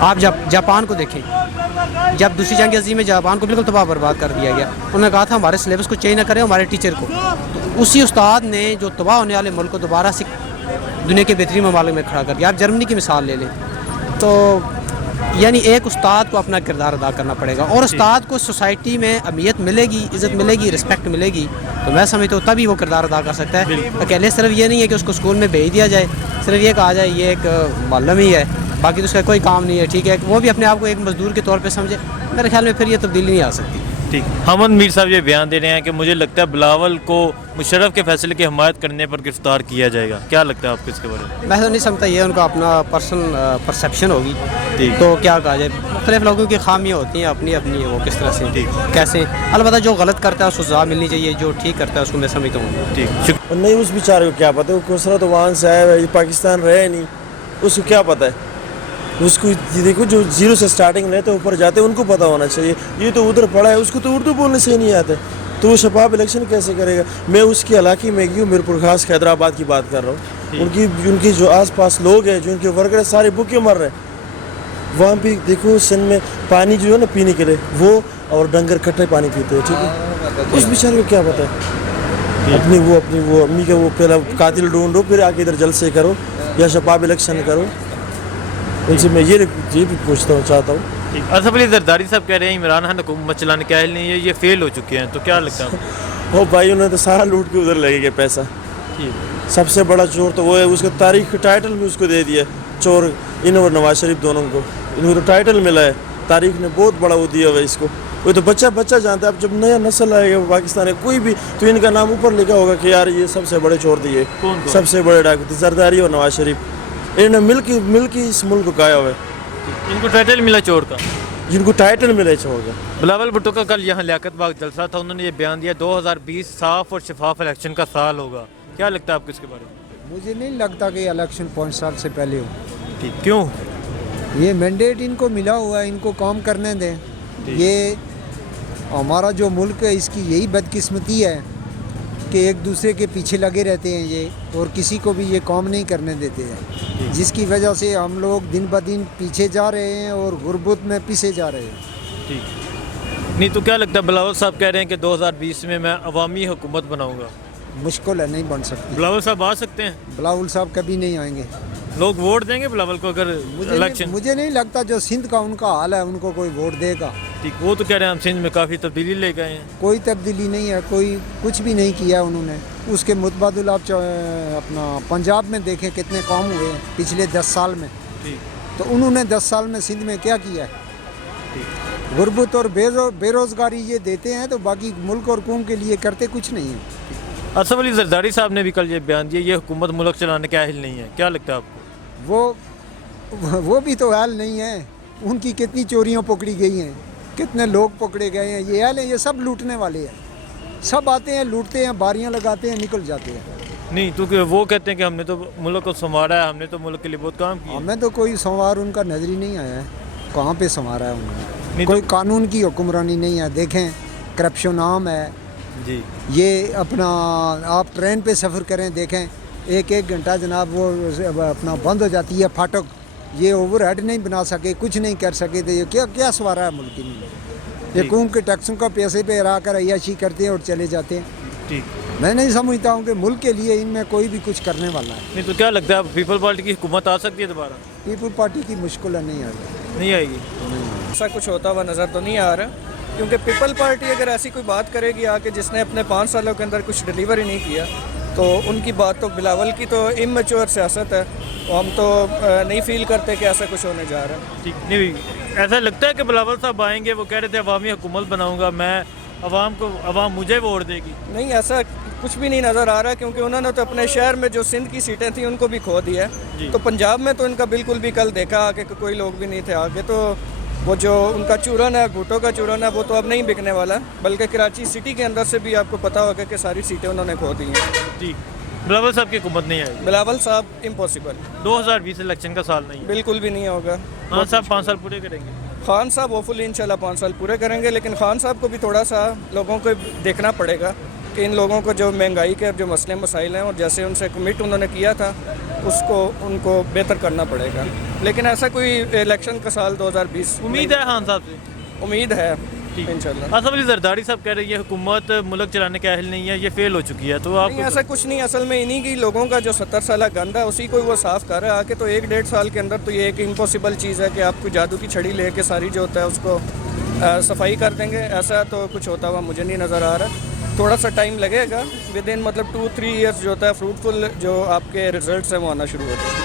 آپ جاپان کو دیکھیں, جب دوسری جنگ عظیم میں جاپان کو بالکل تباہ برباد کر دیا گیا, انہوں نے کہا تھا ہمارے سلیبس کو چینج نہ کریں, ہمارے ٹیچر کو. تو اسی استاد نے جو تباہ ہونے والے ملک کو دوبارہ سے دنیا کے بہترین ممالک میں کھڑا کر دیا. آپ جرمنی کی مثال لے لیں. تو یعنی ایک استاد کو اپنا کردار ادا کرنا پڑے گا, اور استاد کو سوسائٹی میں اہمیت ملے گی, عزت ملے گی, رسپیکٹ ملے گی, تو میں سمجھتا ہوں تبھی وہ کردار ادا کر سکتا ہے. اکیلے صرف یہ نہیں ہے کہ اس کو اسکول میں بھیج دیا جائے, صرف یہ کہا جائے یہ ایک معلم ہی ہے, باقی تو اس کا کوئی کام نہیں ہے. ٹھیک ہے, وہ بھی اپنے آپ کو ایک مزدور کے طور پہ سمجھے. میرے خیال میں پھر یہ تبدیلی نہیں آ سکتی. ٹھیک. حامد میر صاحب یہ بیان دے رہے ہیں کہ مجھے لگتا ہے بلاول کو مشرف کے فیصلے کی حمایت کرنے پر گرفتار کیا جائے گا. کیا لگتا ہے آپ کو اس کے بارے میں؟ میں تو نہیں سمجھتا, یہ ان کا اپنا پرسنل پرسیپشن ہوگی. تو کیا کہا جائے, مختلف لوگوں کی خامیاں ہوتی ہیں اپنی اپنی, وہ کس طرح سے کیسے. البتہ جو غلط کرتا ہے اس کو سزا ملنی چاہیے, جو ٹھیک کرتا ہے اس کو میں سمجھتا ہوں. ٹھیک. نہیں اس بیچارے کو کیا پتہ, وہ کوسرا تو وہاں سے آیا ہے, پاکستان رہے نہیں, اس کو کیا پتہ ہے. اس کو دیکھو جو زیرو سے سٹارٹنگ رہتے اوپر جاتے ان کو پتہ ہونا چاہیے. یہ تو ادھر پڑھا ہے, اس کو تو اردو بولنے سے ہی نہیں آتے, تو وہ شفاف الیکشن کیسے کرے گا. میں اس کے علاقے میں گئی ہوں, میرپور خاص حیدرآباد کی بات کر رہا ہوں. ان کی جو آس پاس لوگ ہیں, جو ان کے ورکر سارے بھوکے مر رہے ہیں. وہاں پہ دیکھو سندھ میں پانی جو ہے نا پینے کے لیے, وہ اور ڈنگر کھٹے پانی پیتے ہیں. ٹھیک ہے, اس بیچارے کو کیا پتہ ہے. اپنی وہ امی کا وہ پہلا قاتل ڈھونڈو, پھر آ کے ادھر جلسے کرو یا شفاف الیکشن کرو. ان سے میں یہ بھی پوچھتا ہوں, چاہتا ہوں. اسف علی زرداری صاحب کہہ رہے ہیں عمران خان حکومت چلانے کے اہل نہیں ہے, یہ فیل ہو چکے ہیں, تو کیا لگتا ہے؟ وہ بھائی انہوں نے تو سارا لوٹ کے ادھر لگے گا پیسہ. سب سے بڑا چور تو وہ ہے, اس کا تاریخ کا ٹائٹل بھی اس کو دے دیا چور. انہوں اور نواز شریف دونوں کو انہوں کو ٹائٹل ملا ہے, تاریخ نے بہت بڑا وہ دیا ہوا ہے اس کو. وہ تو بچہ جانتا ہے. اب جب نیا نسل آئے گا پاکستان میں کوئی بھی, تو ان کا نام اوپر لکھا ہوگا کہ یار یہ سب سے بڑے چور دیے, سب سے بڑے ڈاکو زرداری اور نواز شریف. انہوں نے مل کے اس ملک کو کھایا ہوا ہے. ان کو ٹائٹل ملا چور کا, جن کو ٹائٹل ملے چور کا. بلاول بھٹو کا کل یہاں لیاقت باغ جلسہ تھا, انہوں نے یہ بیان دیا 2020 صاف اور شفاف الیکشن کا سال ہوگا. کیا لگتا ہے آپ کو اس کے بارے میں؟ مجھے نہیں لگتا کہ الیکشن 5 سال سے پہلے ہو. ٹھیک. کیوں؟ یہ مینڈیٹ ان کو ملا ہوا ہے, ان کو کام کرنے دیں. یہ ہمارا جو ملک ہے اس کی یہی بدقسمتی ہے کہ ایک دوسرے کے پیچھے لگے رہتے ہیں یہ, اور کسی کو بھی یہ کام نہیں کرنے دیتے ہیں, جس کی وجہ سے ہم لوگ دن بدن پیچھے جا رہے ہیں اور غربت میں پیسے جا رہے ہیں. ٹھیک. نہیں تو کیا لگتا ہے, بلاول صاحب کہہ رہے ہیں کہ 2020 میں عوامی حکومت بناؤں گا. مشکل ہے, نہیں بن سکتی. بلاول صاحب آ سکتے ہیں؟ بلاول صاحب کبھی نہیں آئیں گے. لوگ ووٹ دیں گے بلاول کو اگر الیکشن؟ مجھے نہیں لگتا. جو سندھ کا ان کا حال ہے ان کو کوئی ووٹ دے گا. ٹھیک. وہ تو کہہ رہے ہیں ہم سندھ میں کافی تبدیلی لے گئے ہیں. کوئی تبدیلی نہیں ہے, کوئی کچھ بھی نہیں کیا انہوں نے. اس کے متبادل آپ اپنا پنجاب میں دیکھیں کتنے کام ہوئے ہیں پچھلے 10 سال میں. تو انہوں نے 10 سال میں سندھ میں کیا کیا ہے؟ غربت اور بے روزگاری یہ دیتے ہیں, تو باقی ملک اور قوم کے لیے کرتے کچھ نہیں ہیں. اسف علی زرداری صاحب نے بھی کل یہ بیان دیا یہ حکومت ملک چلانے کے اہل نہیں ہے. کیا لگتا ہے آپ کو؟ وہ بھی تو اہل نہیں ہیں. ان کی کتنی چوریاں پکڑی گئی ہیں, کتنے لوگ پکڑے گئے ہیں. یہ اہل ہیں, یہ سب لوٹنے والے ہیں. سب آتے ہیں, لوٹتے ہیں, باریاں لگاتے ہیں, نکل جاتے ہیں. نہیں تو کہ وہ کہتے ہیں کہ ہم نے تو ملک کو سنوارا ہے, ہم نے تو ملک کے لیے بہت کام کیا. ہمیں تو کوئی سنوار ان کا نظر ہی نہیں آیا ہے. کہاں پہ سنوارا ہے انہوں نے؟ کوئی قانون کی حکمرانی نہیں ہے. دیکھیں کرپشن عام ہے. جی. یہ اپنا آپ ٹرین پہ سفر کریں, دیکھیں 1 گھنٹہ جناب وہ اپنا بند ہو جاتی ہے پھاٹک. یہ اوور ہیڈ نہیں بنا سکے, کچھ نہیں کر سکے. تو یہ کیا سوارا ہے ملک کے لیے؟ یہ قوم کے ٹیکسوں کا پیسے پہ ہرا کر عیاشی کرتے ہیں اور چلے جاتے ہیں. ٹھیک. میں نہیں سمجھتا ہوں کہ ملک کے لیے ان میں کوئی بھی کچھ کرنے والا ہے. نہیں تو کیا لگتا ہے پیپل پارٹی کی حکومت آ سکتی ہے دوبارہ؟ پیپل پارٹی کی مشکل ہے, نہیں آ گئی. نہیں آئے گی. ایسا کچھ ہوتا ہوا نظر تو نہیں آ رہا, کیونکہ پیپل پارٹی اگر ایسی کوئی بات کرے گی آ کے جس نے اپنے 5 سالوں کے اندر کچھ ڈیلیور ہی نہیں کیا, تو ان کی بات تو بلاول کی تو اممیچور سیاست ہے. ہم تو نہیں فیل کرتے کہ ایسا کچھ ہونے جا رہا ہے. ٹھیک. نہیں ایسا لگتا ہے کہ بلاول صاحب آئیں گے, وہ کہہ رہے تھے عوامی حکومت بناؤں گا میں, عوام مجھے ووٹ دے گی. نہیں, ایسا کچھ بھی نہیں نظر آ رہا, کیونکہ انہوں نے تو اپنے شہر میں جو سندھ کی سیٹیں تھیں ان کو بھی کھو دیا ہے. تو پنجاب میں تو ان کا بالکل بھی کل دیکھا کہ کوئی لوگ بھی نہیں تھے آگے. تو وہ جو ان کا چورن ہے, بھٹو کا چورن ہے, وہ تو اب نہیں بکنے والا, بلکہ کراچی سٹی کے اندر سے بھی آپ کو پتہ ہوگا کہ ساری سیٹیں انہوں نے کھو دی ہیں. جی. بلاول صاحب کی حکومت نہیں آئے گی. بلاول صاحب امپاسبل. 2020 الیکشن کا سال نہیں, بالکل بھی نہیں ہوگا. خان صاحب 5 سال پورے کریں گے. خان صاحب ہوپفلی انشاءاللہ 5 سال پورے کریں گے, لیکن خان صاحب کو بھی تھوڑا سا لوگوں کو دیکھنا پڑے گا کہ ان لوگوں کو جو مہنگائی کے جو مسئلے مسائل ہیں اور جیسے ان سے کمٹ انہوں نے کیا تھا اس کو ان کو بہتر کرنا پڑے گا. لیکن ایسا کوئی الیکشن کا سال 2020 امید ہے خان صاحب سے؟ امید ہے انشاءاللہ. آصف علی زرداری صاحب کہہ رہے ہیں یہ حکومت ملک چلانے کے اہل نہیں ہے, یہ فیل ہو چکی ہے, تو آپ نہیں ایسا کچھ نہیں. اصل میں انہی کی لوگوں کا جو 70 سالہ گند ہے اسی کو وہ صاف کر رہا ہے. آگے تو 1-1.5 سال کے اندر تو یہ ایک امپاسبل چیز ہے کہ آپ کو جادو کی چھڑی لے کے ساری جو ہوتا ہے اس کو صفائی کر دیں گے. ایسا تو کچھ ہوتا ہوا مجھے نہیں نظر آ رہا. تھوڑا سا ٹائم لگے گا, ود ان مطلب 2-3 ایئرس جو ہوتا ہے فروٹفل جو آپ کے ریزلٹس ہیں وہ آنا شروع ہوتے ہیں.